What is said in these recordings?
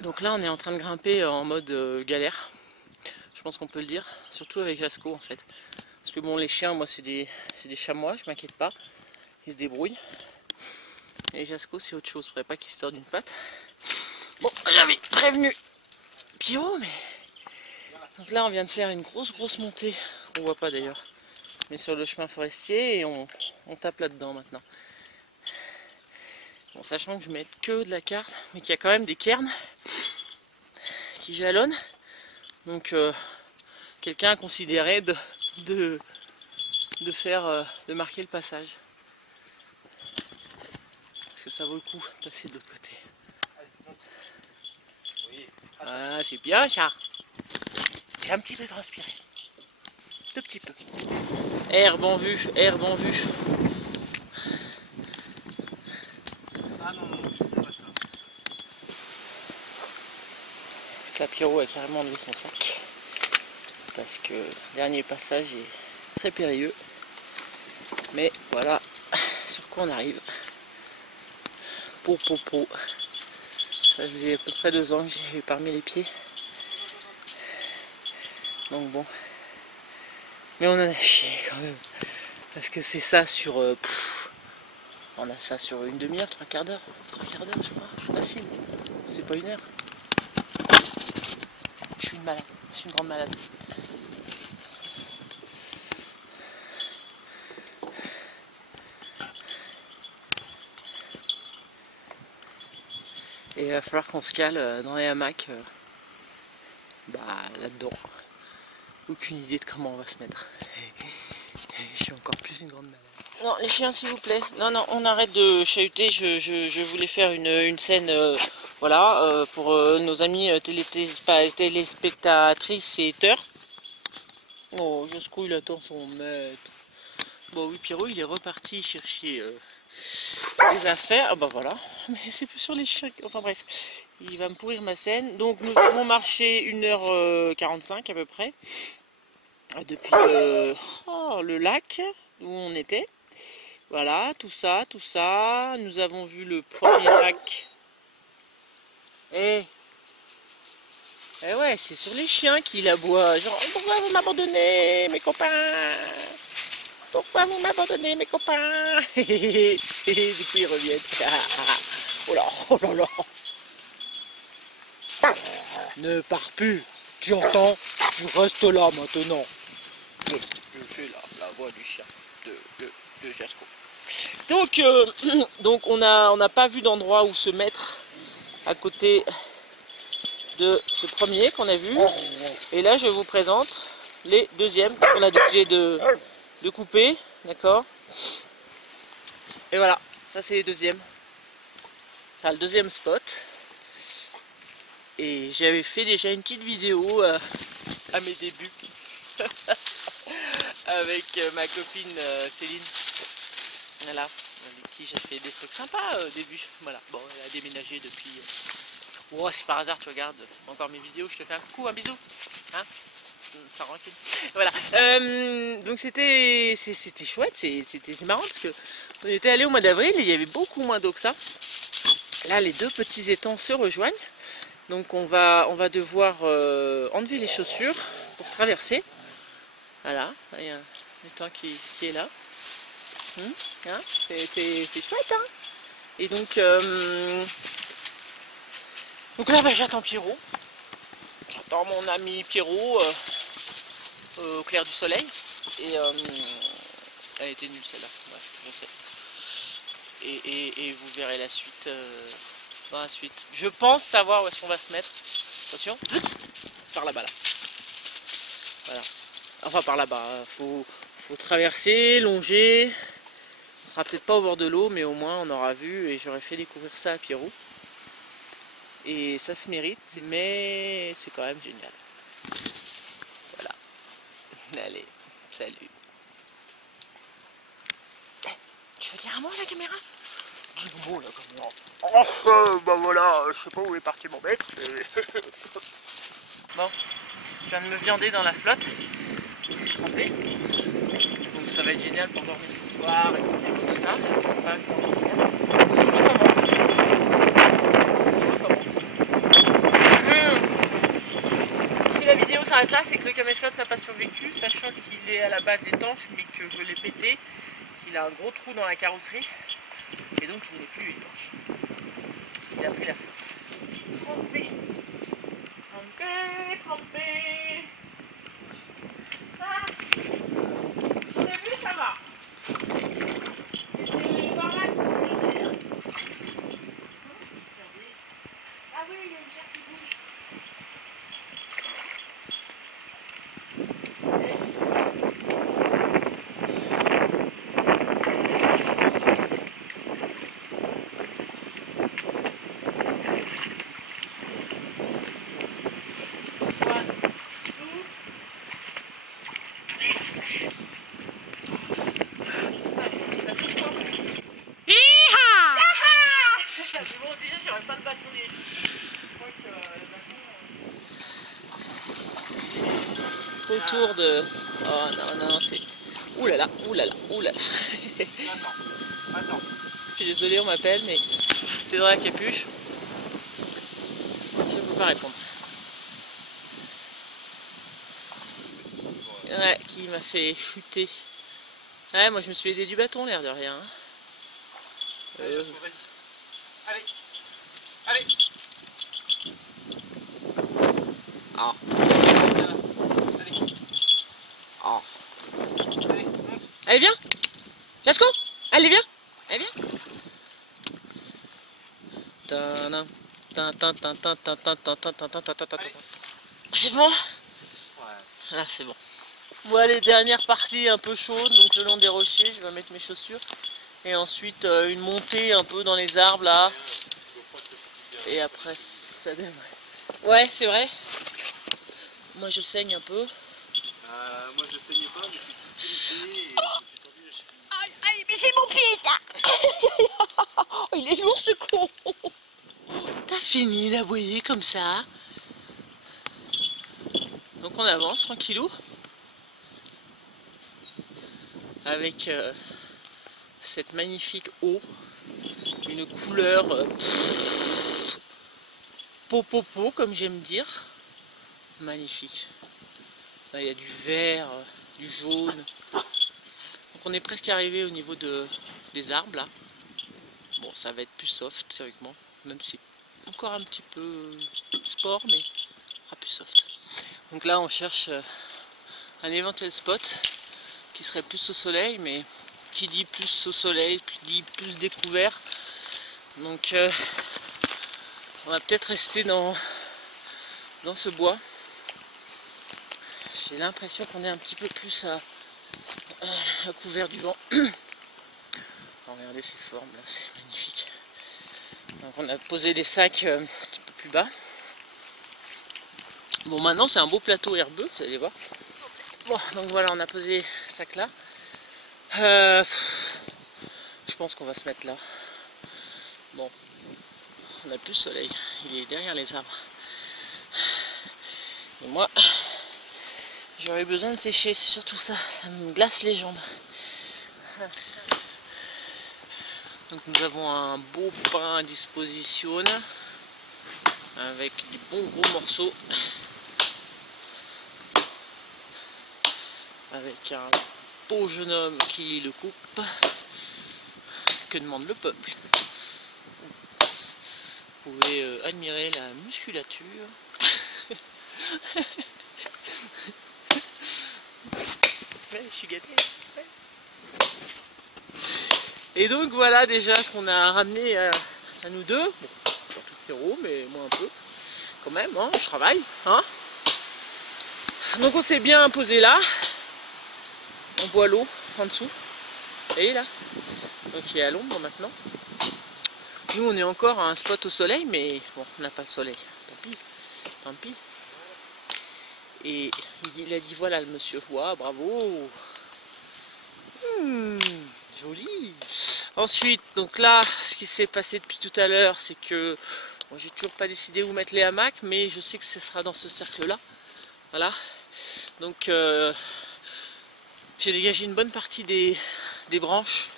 Donc là on est en train de grimper en mode galère, je pense qu'on peut le dire, surtout avec Jasco en fait. Parce que bon, les chiens, moi c'est des chamois, je m'inquiète pas, ils se débrouillent. Et Jasco c'est autre chose, faudrait pas qu'il se torde d'une patte. Bon, j'avais prévenu Pierrot, mais... Donc là on vient de faire une grosse montée, qu'on voit pas d'ailleurs, mais sur le chemin forestier, et on tape là-dedans maintenant. Bon, sachant que je mets que de la carte, mais qu'il y a quand même des cairns qui jalonnent. Donc quelqu'un a considéré de marquer le passage. Parce que ça vaut le coup de passer de l'autre côté. Ah, c'est bien ça. J'ai un petit peu transpiré. Tout petit peu. Herbe en vue, herbe en vue. Ah non, non, je fais pas ça. La Pierrot a carrément enlevé son sac. Parce que le dernier passage est très périlleux. Mais voilà sur quoi on arrive. Po. Ça faisait à peu près 2 ans que j'ai parmi les pieds. Donc bon. Mais on en a chié quand même. Parce que c'est ça sur... on a ça sur une demi-heure, 3/4 d'heure. 3/4 d'heure je crois. Facile. C'est pas 1 heure. Je suis une malade. Je suis une grande malade. Et il va falloir qu'on se cale dans les hamacs là-dedans. Aucune idée de comment on va se mettre. Je suis encore plus une grande malade. Non, les chiens s'il vous plaît. Non, on arrête de chahuter. Je voulais faire une scène voilà, pour nos amis téléspectatrices et teurs. Oh, Jasco il attend son maître. Bon oui, Pierrot il est reparti chercher les affaires. Ah bah voilà. Mais c'est plus sur les chiens. Enfin bref, il va me pourrir ma scène. Donc nous avons marché 1h45 à peu près. Depuis le lac où on était. Voilà, tout ça. Nous avons vu le premier lac. Eh ouais, c'est sur les chiens qu'il aboie. Genre, pourquoi vous m'abandonnez, mes copains? Pourquoi vous m'abandonnez, mes copains? Et du coup, ils reviennent. Oh là là. Ne pars plus. Tu entends? Tu restes là maintenant. C'est la voix du chien de Jasco. Donc on n'a pas vu d'endroit où se mettre à côté de ce premier qu'on a vu. Et là je vous présente les deuxièmes qu'on a décidé de couper. D'accord? Et voilà, ça c'est les deuxièmes. Enfin, le deuxième spot. Et j'avais fait déjà une petite vidéo à mes débuts avec ma copine Céline. Voilà, avec qui j'ai fait des trucs sympas au début. Voilà, bon, elle a déménagé depuis. Oh, si par hasard tu regardes encore mes vidéos, je te fais un coucou, un bisou. Hein? Tranquille. Voilà. Donc c'était chouette, c'est marrant parce que on était allé au mois d'avril et il y avait beaucoup moins d'eau que ça. Là, les deux petits étangs se rejoignent. Donc on va devoir enlever les chaussures pour traverser. Voilà, il y a un étang qui est là. Hein, c'est chouette, hein. Et donc là j'attends Pierrot. J'attends mon ami Pierrot au clair du soleil. Et elle était nulle celle-là, ouais, je sais. Et vous verrez la suite dans la suite. Je pense savoir où est-ce qu'on va se mettre. Attention, par là-bas là. Voilà. Enfin par là-bas, faut traverser, longer. On sera peut-être pas au bord de l'eau, mais au moins on aura vu et j'aurais fait découvrir ça à Pierrot. Et ça se mérite, mais c'est quand même génial. Voilà. Allez, salut. Tu veux dire un mot à la caméra? Dis un mot à la caméra. Enfin, bah voilà, je sais pas où est parti mon maître. Bon, je viens de me viander dans la flotte. Trempé. Donc ça va être génial pour dormir ce soir et tout ça. Je sais pas comment je vais faire. Je recommence. s'arrête là, c'est que le caméscope n'a pas survécu, sachant qu'il est à la base étanche, mais que je l'ai pété, qu'il a un gros trou dans la carrosserie, et donc il n'est plus étanche. Il a pris la flotte. Trempé, trempé, trempé. Ah, au début ça va. C'était pas mal. Ah oui, il y a une pierre qui bouge. Autour de... Oh non, non, c'est... Oulala, oulala, oulala. Attends. Je suis désolé, on m'appelle, mais c'est dans la capuche. Je ne peux pas répondre. Ouais, qui m'a fait chuter. Ouais, moi je me suis aidé du bâton, l'air de rien. Hein. Allez. Allez. Ah. Oh. Allez, monte. Allez, viens. Jasco. Allez, viens. Allez, viens. C'est bon? Ouais. Ah, c'est bon. Bon, allez, dernière partie un peu chaude, donc le long des rochers, je vais mettre mes chaussures. Et ensuite, une montée un peu dans les arbres, là. Et après, ça devrait... Ouais, c'est vrai. Moi, je saigne un peu. Moi, je saignais pas, mais je suis tout saigné et je me suis tendu la cheville. Aïe, mais c'est mon pied, ça. Oh, il est lourd, ce con. T'as fini d'aboyer comme ça. Donc on avance tranquillou. Avec cette magnifique eau. Une couleur popopo, comme j'aime dire. Magnifique. Là, il y a du vert, du jaune. Donc on est presque arrivé au niveau des arbres là. Bon, ça va être plus soft théoriquement, même si encore un petit peu sport, mais plus soft. Donc là on cherche un éventuel spot qui serait plus au soleil, mais qui dit plus au soleil, dit plus découvert. Donc on va peut-être rester dans ce bois. J'ai l'impression qu'on est un petit peu plus à couvert du vent. Regardez ces formes là, c'est magnifique. Donc on a posé des sacs un petit peu plus bas. Bon, maintenant c'est un beau plateau herbeux, vous allez voir. Bon, donc voilà, on a posé ce sac là. Je pense qu'on va se mettre là. Bon, on n'a plus le soleil, il est derrière les arbres. Et moi, j'aurais besoin de sécher, c'est surtout ça, ça me glace les jambes. Donc nous avons un beau pain à disposition avec des bons gros morceaux, avec un beau jeune homme qui le coupe. Que demande le peuple? Vous pouvez admirer la musculature. Ouais, je suis gâté. Ouais. Et donc voilà déjà ce qu'on a ramené à nous deux. Bon, surtout Pierrot, mais moi un peu. Quand même, hein, je travaille. Hein. Donc on s'est bien posé là. On boit l'eau en dessous. Et là. Donc il est à l'ombre maintenant. Nous on est encore à un spot au soleil, mais bon, on n'a pas le soleil. Tant pis. Tant pis. Et il a dit voilà le monsieur. Waouh, bravo. Joli. Ensuite, donc là, ce qui s'est passé depuis tout à l'heure, c'est que bon, j'ai toujours pas décidé où mettre les hamacs, mais je sais que ce sera dans ce cercle-là. Voilà. Donc j'ai dégagé une bonne partie des branches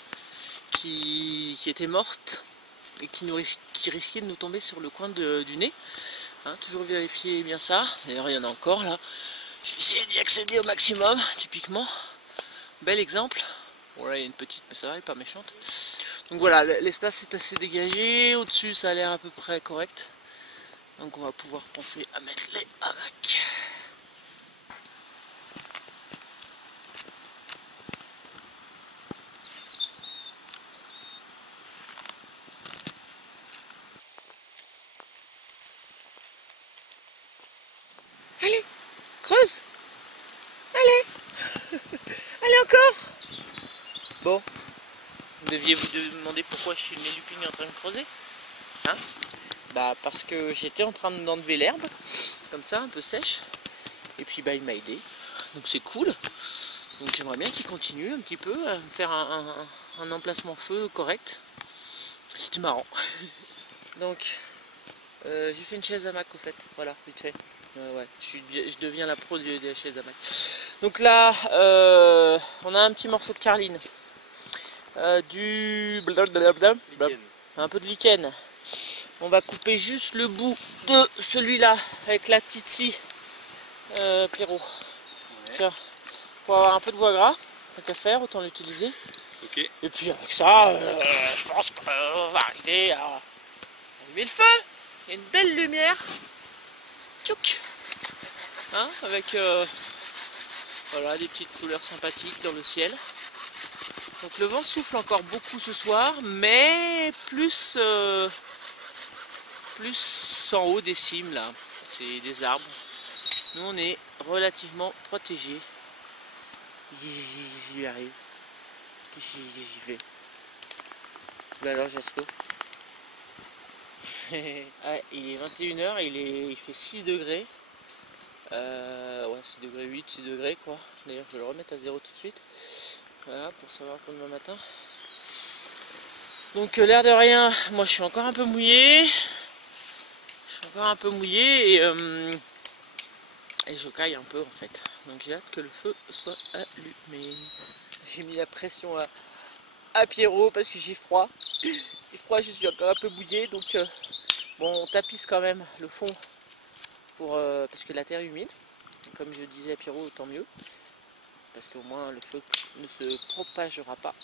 qui étaient mortes et qui risquaient de nous tomber sur le coin du nez. Hein, toujours vérifier bien ça. D'ailleurs, il y en a encore là. Je vais essayer d'y accéder au maximum, typiquement. Bel exemple. Bon là il y a une petite, mais ça va, elle est pas méchante. Donc voilà, l'espace est assez dégagé. Au-dessus ça a l'air à peu près correct. Donc on va pouvoir penser à mettre les hamacs. Allez, creuse. Allez. Allez encore. Bon, vous deviez vous demander pourquoi je filmais Lupin en train de creuser, hein? Bah parce que j'étais en train d'enlever l'herbe, comme ça, un peu sèche, et puis bah il m'a aidé, donc c'est cool. Donc j'aimerais bien qu'il continue un petit peu à me faire un emplacement feu correct. C'était marrant. Donc j'ai fait une chaise hamac au fait, voilà, vite fait. Ouais, je deviens la pro des chaises hamac. Donc là, on a un petit morceau de carline. Du blablabla, un peu de lichen. On va couper juste le bout de celui-là avec la petite scie Pierrot. Ouais. Tiens, pour avoir un peu de bois gras, tant qu'à faire, autant l'utiliser. Okay. Et puis avec ça, je pense qu'on va arriver à allumer le feu. Il y a une belle lumière. Tchouk, hein, avec voilà, des petites couleurs sympathiques dans le ciel. Donc le vent souffle encore beaucoup ce soir, mais plus en haut des cimes là, c'est des arbres. Nous on est relativement protégés. J'y arrive. J'y vais. Bah alors Jasco. Ouais, il est 21 h, il fait 6 degrés. Ouais, 6 degrés 8, 6 degrés quoi. D'ailleurs je vais le remettre à 0 tout de suite. Voilà, pour savoir pour demain matin. Donc l'air de rien, moi je suis encore un peu mouillé. Et je caille un peu en fait. Donc j'ai hâte que le feu soit allumé. J'ai mis la pression à Pierrot parce que j'ai froid. J'ai froid, je suis encore un peu mouillé. Donc bon, on tapisse quand même le fond parce que la terre est humide. Comme je disais à Pierrot, tant mieux. Parce qu'au moins le feu ne se propagera pas.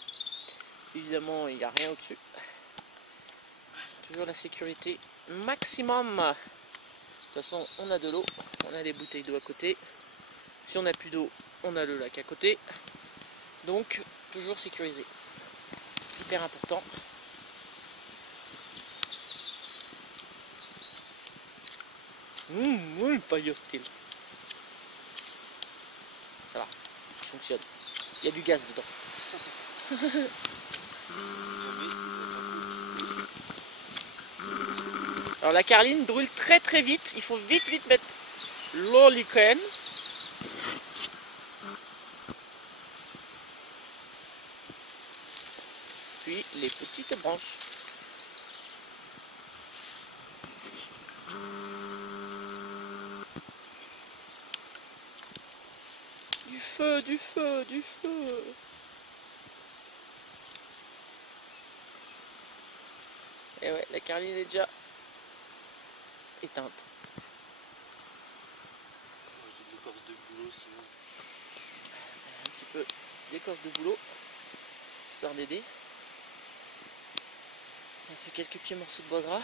Évidemment, il n'y a rien au-dessus. Toujours la sécurité maximum. De toute façon, on a de l'eau, on a des bouteilles d'eau à côté. Si on n'a plus d'eau, on a le lac à côté. Donc, toujours sécurisé. Hyper important. Pas hostile. Ça va, ça fonctionne. Il y a du gaz dedans. Alors la carline brûle très très vite, il faut vite mettre l'eau lichen. Puis les petites branches. Du feu, du feu, du feu. Et ouais, la carline est déjà éteinte. J'ai de l'écorce de boulot sinon. Un petit peu d'écorce de boulot, histoire d'aider. On fait quelques petits morceaux de bois gras.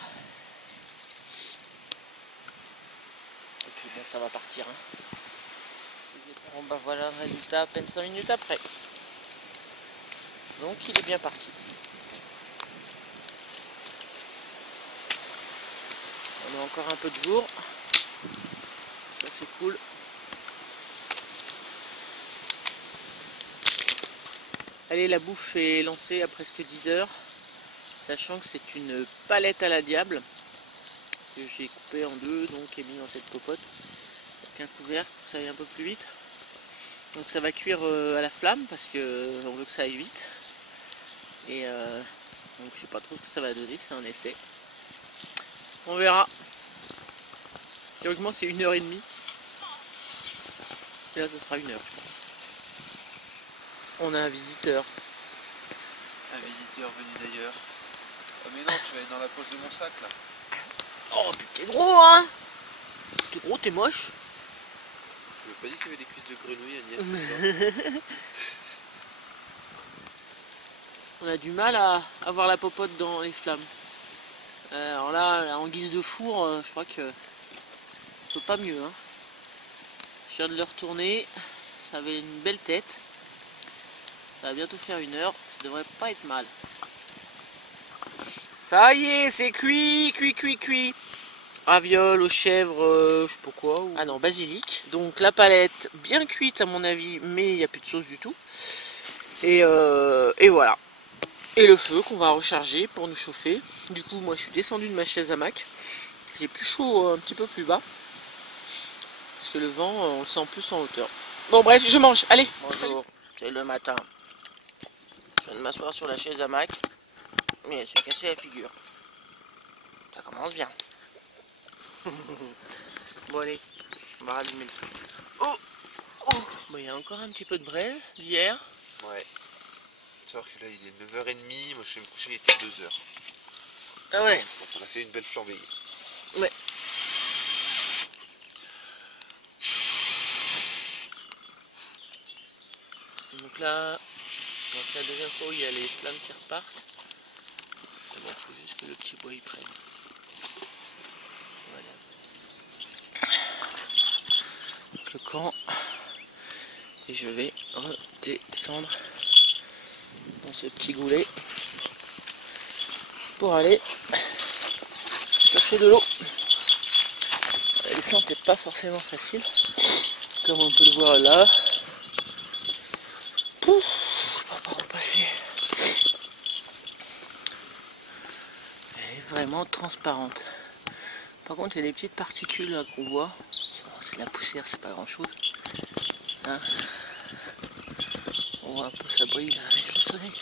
Et puis bon, ça va partir. Hein. Bon bah voilà le résultat à peine 5 minutes après. Donc il est bien parti. On a encore un peu de jour. Ça c'est cool. Allez, la bouffe est lancée à presque 10 h. Sachant que c'est une palette à la diable. Que j'ai coupée en deux, donc et mis dans cette popote. Avec un couvercle pour que ça aille un peu plus vite. Donc ça va cuire à la flamme parce que on veut que ça aille vite. Et donc je sais pas trop ce que ça va donner, c'est un essai. On verra. Théoriquement c'est 1 h 30. Et là ce sera 1 h je pense. On a un visiteur. Un visiteur venu d'ailleurs. Oh mais non, tu vas être dans la pose de mon sac là. Oh putain, t'es gros hein. T'es gros, t'es moche. Tu m'as pas dit qu'il y avait des cuisses de grenouille, Agnès? On a du mal à avoir la popote dans les flammes. Alors là, en guise de four, je crois que on peut pas mieux. Hein. Je viens de le retourner. Ça avait une belle tête. Ça va bientôt faire 1 heure. Ça devrait pas être mal. Ça y est, c'est cuit, cuit. Ravioles aux chèvres, je sais pas quoi. Ah non, basilic. Donc la palette bien cuite à mon avis, mais il n'y a plus de sauce du tout. Et voilà. Et le feu qu'on va recharger pour nous chauffer. Du coup, moi je suis descendu de ma chaise hamac. J'ai plus chaud un petit peu plus bas. Parce que le vent, on le sent plus en hauteur. Bon bref, je mange. Allez. Bonjour, c'est le matin. Je viens de m'asseoir sur la chaise hamac. Mais elle s'est cassée la figure. Ça commence bien. Bon allez, on va rallumer le feu. Oh, bon, il y a encore un petit peu de braise d'hier. Ouais. Savoir que là il est 9h30, moi je vais me coucher, il était 2h. Ah ouais. Donc on a fait une belle flambée. Ouais. Donc là, c'est la deuxième fois où il y a les flammes qui repartent. Bon, il faut juste que le petit bois y prenne. Voilà. Donc le camp. Et je vais redescendre dans ce petit goulet pour aller chercher de l'eau. La descente n'est pas forcément facile, comme on peut le voir là. Pouf, on va pas repasser. Elle est vraiment transparente. Par contre, il y a des petites particules là qu'on voit. C'est de la poussière, c'est pas grand chose. Hein, on voit un peu ça brille là, avec le soleil.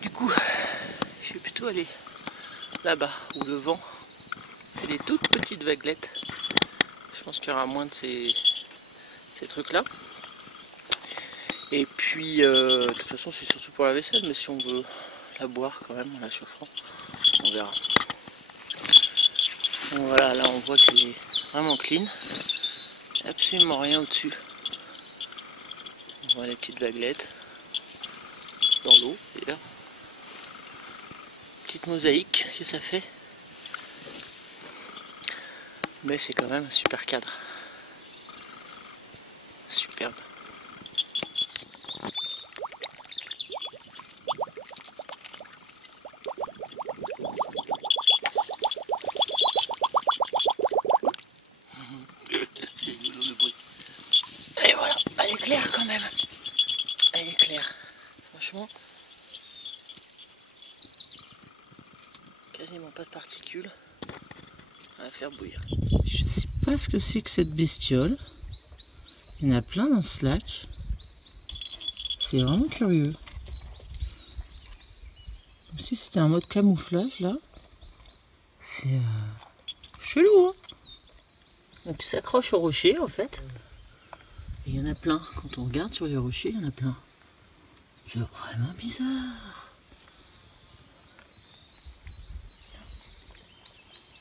Du coup, je vais plutôt aller là-bas où le vent fait des toutes petites vaguelettes. Je pense qu'il y aura moins de ces trucs là. Et puis de toute façon c'est surtout pour la vaisselle, mais si on veut la boire quand même en la chauffant, on verra. Donc voilà, là on voit qu'elle est vraiment clean. Il n'y a absolument rien au-dessus. On voit les petites vaguelettes dans l'eau d'ailleurs. Petite mosaïque que ça fait. Mais c'est quand même un super cadre. Superbe. C'est rigolo le bruit. Et voilà, elle est claire quand même. Elle est claire. Franchement, quasiment pas de particules. On va faire bouillir. Je sais pas ce que c'est que cette bestiole. Il y en a plein dans ce lac. C'est vraiment curieux. Comme si c'était un mode camouflage là. C'est chelou, hein. Donc il s'accroche au rocher en fait. Et il y en a plein. Quand on regarde sur les rochers, il y en a plein. C'est vraiment bizarre.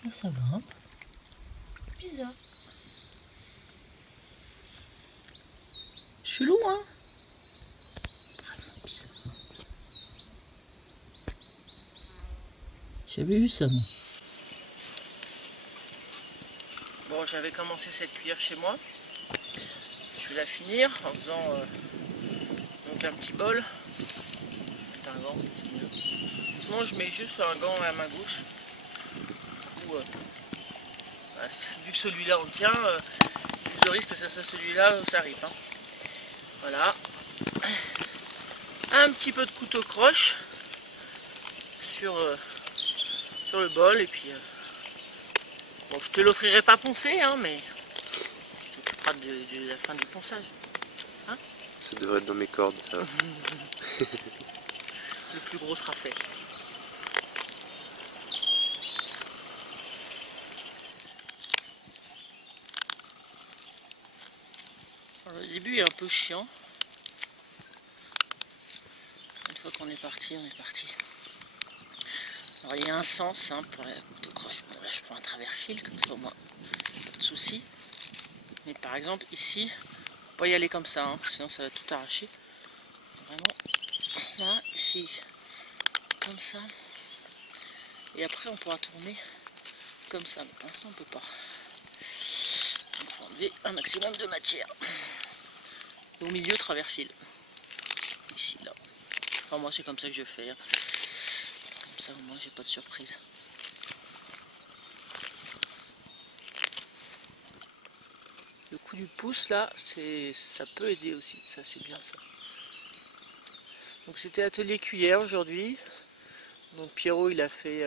Là ça grimpe. Bizarre. Chelou, hein. Vraiment bizarre. J'avais vu ça, moi. Bon, j'avais commencé cette cuillère chez moi. Je vais la finir en faisant donc un petit bol. C'est un gant, c'est mieux. Sinon, je mets juste un gant à la main gauche. Du coup, bah, vu que celui-là on le tient, plus de risque que ça soit celui-là où ça arrive. Hein. Voilà. Un petit peu de couteau croche sur le bol et puis bon, je te l'offrirai pas poncé, hein, mais tu t'occuperas de la fin du ponçage. Hein, ça devrait être dans mes cordes, ça. Le plus gros sera fait. Alors, le début est un peu chiant. Une fois qu'on est parti, on est parti. Alors il y a un sens hein, pour la couteau croche. Bon, là je prends un travers fil, comme ça au moins pas de soucis. Mais par exemple ici, faut pas y aller comme ça, hein, sinon ça va tout arracher. Vraiment, là, ici, comme ça. Et après on pourra tourner comme ça. Mais pour l'instant on peut pas. Donc il faut enlever un maximum de matière. Et au milieu, travers fil. Ici, là. Enfin moi c'est comme ça que je fais. Hein. Comme ça au moins j'ai pas de surprise. Le coup du pouce là, ça peut aider aussi, ça c'est bien ça. Donc c'était atelier cuillère aujourd'hui. Donc Pierrot il a fait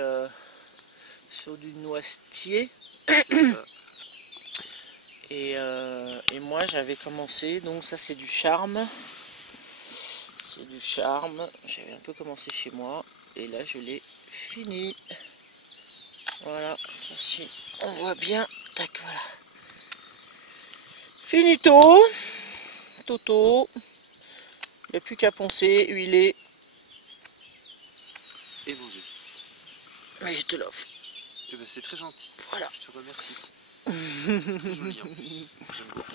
sur du noisetier. Et moi j'avais commencé, donc ça c'est du charme. C'est du charme. J'avais un peu commencé chez moi. Et là je l'ai fini. Voilà, si on voit bien. Tac, voilà. Finito, Toto, il n'y a plus qu'à poncer, huiler. Et manger. Mais je te l'offre. Eh ben, c'est très gentil. Voilà. Je te remercie. Très joli en plus. J'aime beaucoup.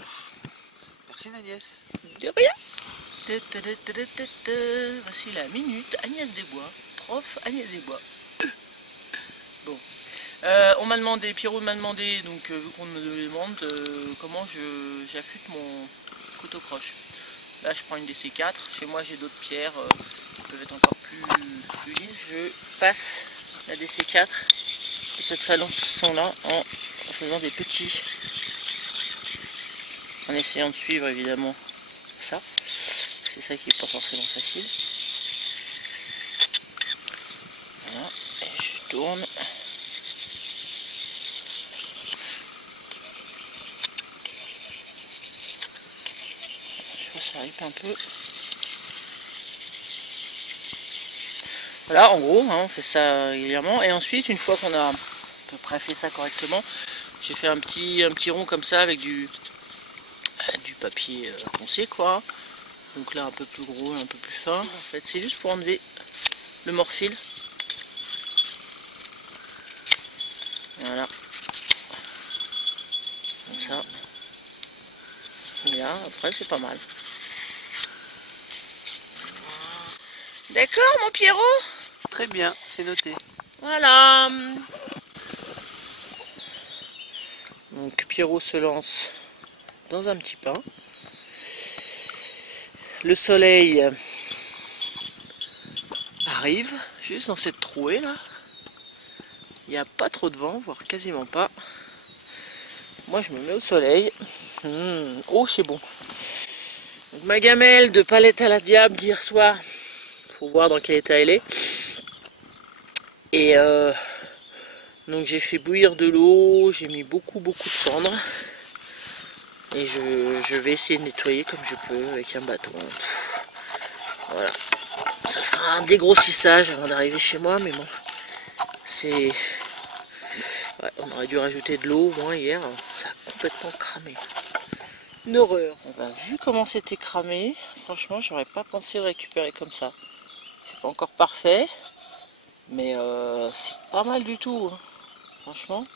Merci Agnès. De rien. Voici la minute Agnès Desbois, prof Agnès Desbois. Bon. On m'a demandé, Pierrot m'a demandé, donc vu qu'on me demande comment j'affûte mon couteau croche. Là je prends une DC4, chez moi j'ai d'autres pierres qui peuvent être encore plus lisses. Je passe la DC4 de cette façon là en faisant des petits, en essayant de suivre évidemment ça. C'est ça qui n'est pas forcément facile. Voilà, et je tourne. Ça arrive un peu. Voilà, en gros, hein, on fait ça régulièrement. Et ensuite, une fois qu'on a à peu près fait ça correctement, j'ai fait un petit rond comme ça avec du papier poncé, quoi. Donc là, un peu plus gros, un peu plus fin. En fait, c'est juste pour enlever le morphile. Voilà. Comme ça. Et là, après, c'est pas mal. D'accord, mon Pierrot? Très bien, c'est noté. Voilà. Donc Pierrot se lance dans un petit pain. Le soleil arrive juste dans cette trouée là. Il n'y a pas trop de vent, voire quasiment pas. Moi je me mets au soleil. Oh c'est bon. Donc, ma gamelle de palette à la diable d'hier soir. Faut voir dans quel état elle est. Et donc j'ai fait bouillir de l'eau, j'ai mis beaucoup de cendres. Et je vais essayer de nettoyer comme je peux avec un bâton. Voilà. Ça sera un dégrossissage avant d'arriver chez moi, mais bon. C'est... Ouais, on aurait dû rajouter de l'eau au moins hier. Ça a complètement cramé. Une horreur. Vu comment c'était cramé, franchement, j'aurais pas pensé le récupérer comme ça. C'est pas encore parfait, mais c'est pas mal du tout. Hein. Franchement,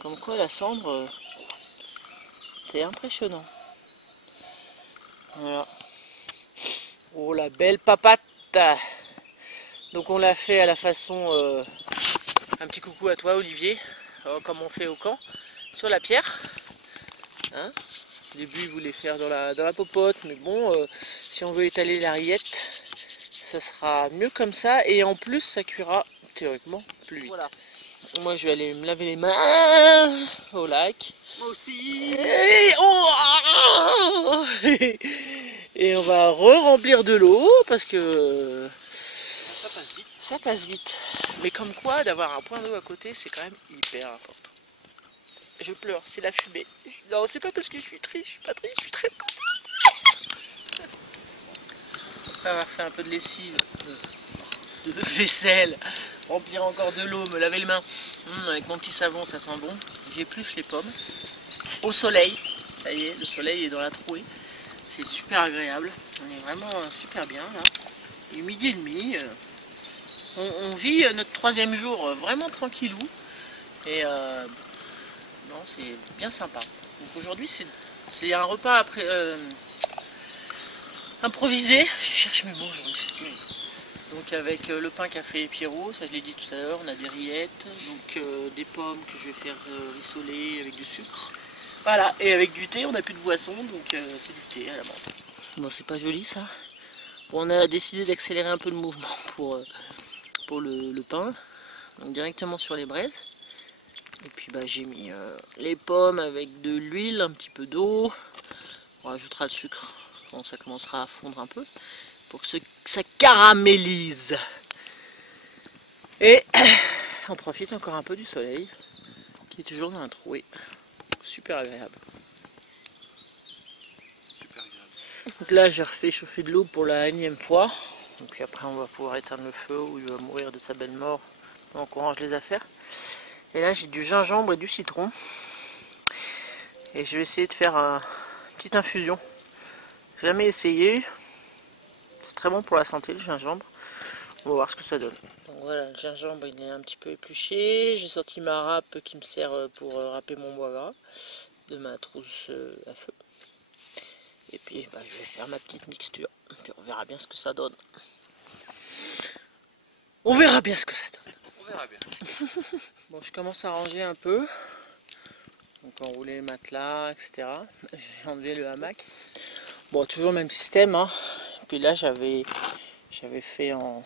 comme quoi la cendre... C'est impressionnant. Voilà. Oh la belle papate. Donc on l'a fait à la façon un petit coucou à toi Olivier, comme on fait au camp, sur la pierre. Hein, au début il voulait faire dans la popote, mais bon, si on veut étaler la rillette, ça sera mieux comme ça. Et en plus ça cuira théoriquement plus vite. Voilà. Moi je vais aller me laver les mains au lac. Moi aussi. Et on va re-remplir de l'eau parce que Ça passe vite. ça passe vite. Mais comme quoi, d'avoir un point d'eau à côté, c'est quand même hyper important. Je pleure, c'est la fumée. Non, c'est pas parce que je suis triste, je suis pas triste, je suis très contente. Après avoir fait un peu de lessive, de vaisselle, remplir encore de l'eau, me laver les mains, avec mon petit savon, ça sent bon. J'épluche les pommes au soleil. Ça y est, le soleil est dans la trouée. C'est super agréable. On est vraiment super bien là. Il est midi et demi. On vit notre 3e jour vraiment tranquillou. Et non, c'est bien sympa. Donc aujourd'hui c'est un repas après, improvisé. Je cherche mes mots aujourd'hui. Donc avec le pain qu'a fait Pierrot, ça je l'ai dit tout à l'heure, on a des rillettes, donc des pommes que je vais faire rissoler avec du sucre. Voilà, et avec du thé, on n'a plus de boisson, donc c'est du thé à la menthe. Bon, c'est pas joli ça. Bon, on a décidé d'accélérer un peu le mouvement pour le pain, donc directement sur les braises. Et puis bah, j'ai mis les pommes avec de l'huile, un petit peu d'eau. On rajoutera le sucre quand ça commencera à fondre un peu, pour que ça caramélise. Et on profite encore un peu du soleil, qui est toujours dans un trou. Super agréable. Super agréable. Donc là j'ai refait chauffer de l'eau pour la énième fois. Et puis après on va pouvoir éteindre le feu ou il va mourir de sa belle mort. Donc on range les affaires. Et là j'ai du gingembre et du citron. Et je vais essayer de faire une petite infusion. Jamais essayé. C'est très bon pour la santé le gingembre. On va voir ce que ça donne. Donc voilà, le gingembre il est un petit peu épluché. J'ai sorti ma râpe qui me sert pour râper mon bois gras de ma trousse à feu. Et puis bah, je vais faire ma petite mixture. Puis on verra bien ce que ça donne. On verra bien ce que ça donne. On verra bien. Bon, je commence à ranger un peu. Donc enrouler les matelas, etc. J'ai enlevé le hamac. Bon, toujours le même système. Hein. Puis là, j'avais fait en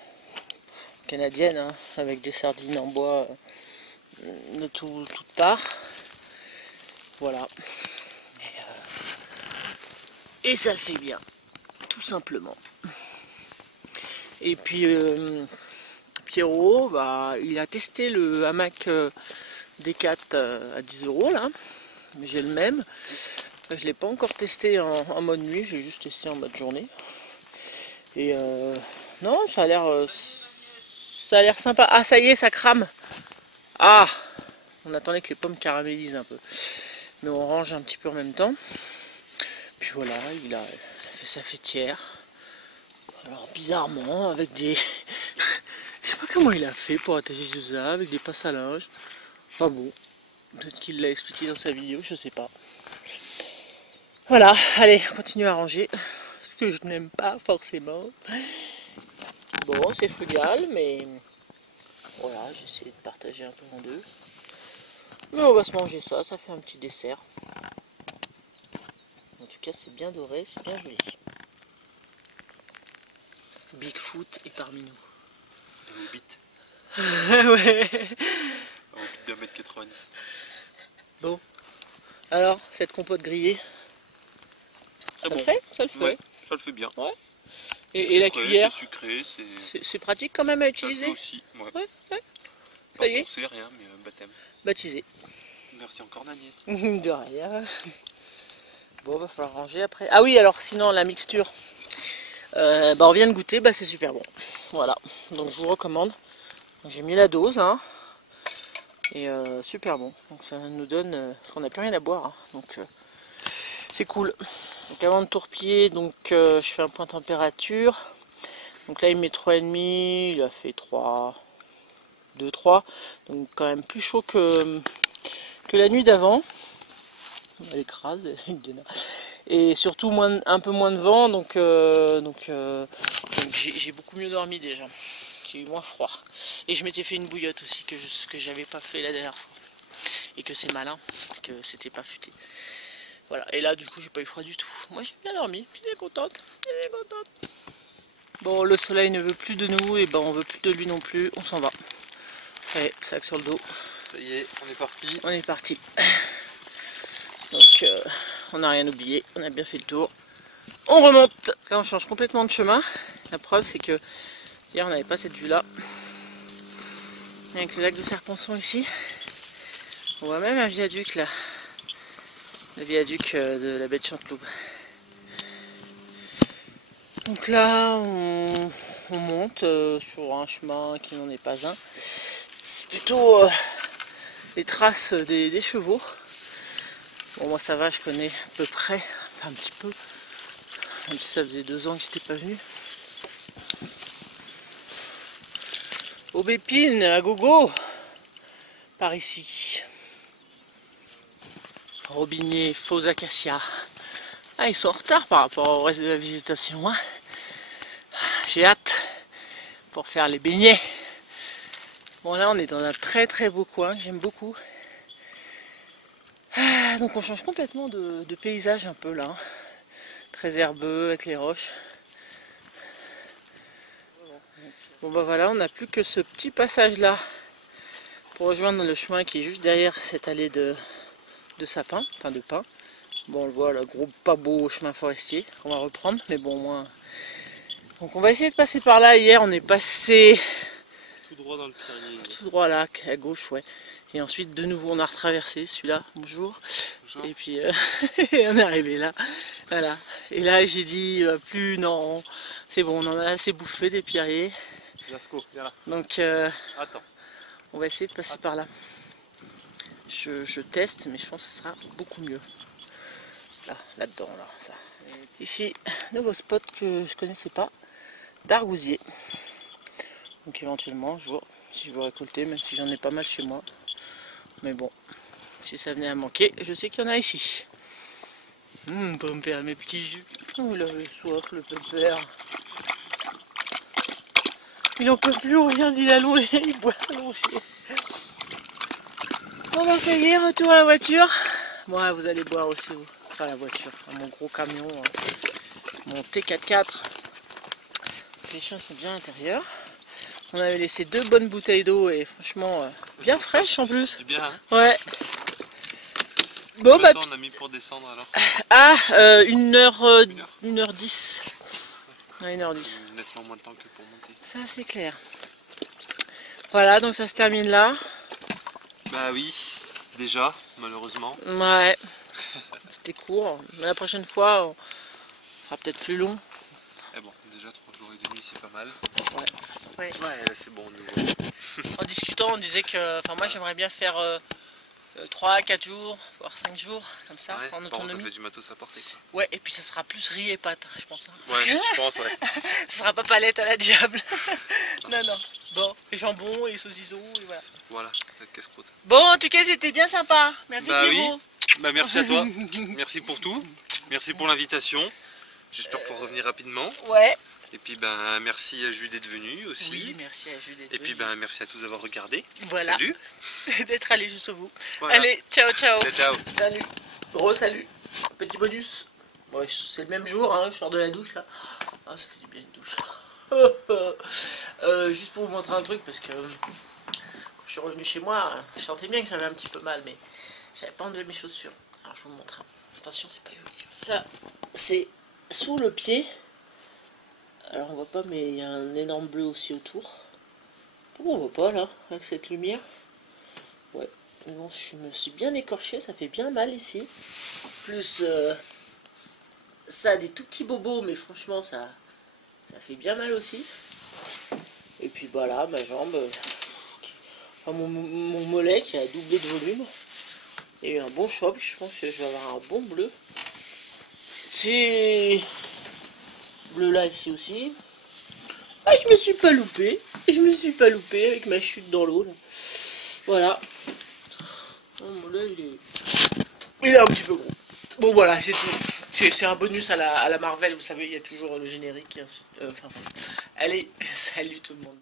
canadienne, hein, avec des sardines en bois de toutes parts. Voilà. Et ça le fait bien, tout simplement. Et puis Pierrot, bah, il a testé le hamac Decat à 10 € là. J'ai le même. Je ne l'ai pas encore testé en mode nuit, j'ai juste testé en mode journée. Et non, ça a l'air sympa. Ah ça y est, ça crame. Ah, on attendait que les pommes caramélisent un peu. Mais on range un petit peu en même temps. Puis voilà, il a fait sa fêtière. Alors bizarrement, avec des... Je sais pas comment il a fait pour attacher tout ça, avec des passes à linge. Enfin bon, peut-être qu'il l'a expliqué dans sa vidéo, je sais pas. Voilà, allez, on continue à ranger. Ce que je n'aime pas forcément. Bon, c'est frugal, mais... Voilà, j'ai essayé de partager un peu en deux. Mais on va se manger ça, ça fait un petit dessert. En tout cas, c'est bien doré, c'est bien joli. Bigfoot est parmi nous. Dans le bit. Ouais. En bit de 1,90 m. Bon. Alors, cette compote grillée, ça le fait? Ça le fait. Ouais, ça le fait bien. Ouais. Et la cuillère, c'est sucré, c'est pratique quand même à ça utiliser. le fait aussi. Ouais. Ouais, ouais. Pas Ça y est. pensé, rien, mais baptême. Baptisé. Merci encore Agnès. De rien. Bon, va falloir ranger après. Ah oui, alors sinon la mixture, bah, on vient de goûter, bah, c'est super bon. Voilà, donc je vous recommande. J'ai mis la dose, hein, et super bon. Donc ça nous donne, parce qu'on n'a plus rien à boire, hein, donc c'est cool. Donc avant de tourpiller, donc je fais un point température. Donc là il met 3,5, il a fait 3, 2, 3. Donc quand même plus chaud que la nuit d'avant. Elle écrase, et surtout un peu moins de vent, donc j'ai beaucoup mieux dormi déjà. J'ai eu moins froid. Et je m'étais fait une bouillotte aussi, que j'avais pas fait la dernière fois. Et que c'est malin, que c'était pas futé. Voilà, et là du coup j'ai pas eu froid du tout. Moi j'ai bien dormi, j'étais contente, Bon, le soleil ne veut plus de nous, et ben on veut plus de lui non plus, on s'en va. Allez, sac sur le dos. Ça y est, on est parti. On est parti. Donc on n'a rien oublié, on a bien fait le tour. On remonte. Là on change complètement de chemin. La preuve c'est que hier on n'avait pas cette vue là. Avec le lac de Serponçon ici. On voit même un viaduc là. Le viaduc de la baie de Chanteloup. Donc là on monte sur un chemin qui n'en est pas un. C'est plutôt les traces des chevaux. Bon, moi ça va, je connais à peu près, enfin un petit peu, même si ça faisait 2 ans que j'étais pas venu. Aubépine, à gogo, par ici. robiniers faux acacias. Ah, ils sont en retard par rapport au reste de la végétation. Hein. J'ai hâte pour faire les beignets. Bon, là on est dans un très très beau coin, j'aime beaucoup. Ah, donc on change complètement de paysage un peu là. Hein. Très herbeux avec les roches. Bon bah voilà, on n'a plus que ce petit passage là pour rejoindre le chemin qui est juste derrière cette allée de sapins, enfin de pins. Bon, on le voit, le gros pas beau chemin forestier qu'on va reprendre, mais bon, au moins. Donc on va essayer de passer par là. Hier on est passé tout droit dans le Pyrénées. Tout droit là, à gauche, ouais. Et ensuite de nouveau on a retraversé celui-là, bonjour. Bonjour. Et puis on est arrivé là, voilà. Et là j'ai dit plus non, c'est bon, on en a assez bouffé des pierriers. Jasco, viens là. Donc attends. On va essayer de passer par là. Je teste, mais je pense que ce sera beaucoup mieux. Là-dedans, là, ça. Ici, nouveau spot que je connaissais pas, d'argousier. Donc éventuellement, un jour, si je veux récolter, même si j'en ai pas mal chez moi. Mais bon, si ça venait à manquer, je sais qu'il y en a ici. Pour me faire mes petits jus. Oh, il avait soif, le pépère. Il en peut plus, regarde, il est allongé, il boit allongé. Bon bah ça y est, retour à la voiture. Bon, vous allez boire aussi, vous. Enfin, la voiture, mon gros camion, mon T4x4. Les chiens sont bien à l'intérieur. On avait laissé 2 bonnes bouteilles d'eau et franchement, bien fraîches en plus. C'est bien, hein. Ouais. Bon bah... on a mis pour descendre alors? Ah, 1h10. Ouais, 1h10. Nettement moins de temps que pour monter. Ça c'est clair. Voilà, donc ça se termine là. Bah oui, déjà, malheureusement. Ouais, c'était court. Mais la prochaine fois, on fera peut-être plus long. Eh bon, déjà 3 jours et demi, c'est pas mal. Ouais. Ouais, là c'est bon. En discutant, on disait que, enfin moi j'aimerais bien faire 3 à 4 jours, voire 5 jours, comme ça, Ouais, en autonomie. ça fait du matos à porter quoi. Ouais, et puis ça sera plus riz et pâtes, je pense. Hein. Ouais, je pense, ouais. Ça sera pas palette à la diable. Non, non. Bon, et jambon, et saucisson, et voilà. Voilà, la casse-croûte. Bon, en tout cas, c'était bien sympa. Merci Pierrot. Oui. Bah merci à toi. Merci pour tout. Merci pour l'invitation. J'espère pouvoir revenir rapidement. Ouais. Et puis ben merci à Jules d'être venu aussi. Oui, merci à Jules d'être Et puis ben merci à tous d'avoir regardé. Voilà. Salut. D'être allé jusqu'au bout. Voilà. Allez, ciao, ciao. Ciao. Salut. Gros salut. Petit bonus. Bon, c'est le même jour, hein, je sors de la douche là. Ah, ça fait du bien une douche. Juste pour vous montrer un truc, parce que quand je suis revenu chez moi, je sentais bien que j'avais un petit peu mal, mais j'avais pas enlevé mes chaussures. Alors je vous montre. Hein. Attention, c'est pas joli. Ça, c'est sous le pied. Alors on voit pas, mais il y a un énorme bleu aussi autour. Pourquoi on voit pas là, avec cette lumière? Ouais, bon, je me suis bien écorché, ça fait bien mal ici. Plus ça a des tout petits bobos, mais franchement ça fait bien mal aussi. Et puis voilà, ma jambe, enfin, mon mollet qui a doublé de volume. Il y a eu un bon choc, je pense que je vais avoir un bon bleu. C'est bleu là ici aussi. Ah, je me suis pas loupé. Je me suis pas loupé avec ma chute dans l'eau. Voilà. Oh, mon mollet, il est un petit peu gros. Bon voilà, c'est tout. C'est un bonus à la Marvel, vous savez, il y a toujours le générique. Enfin, allez, salut tout le monde.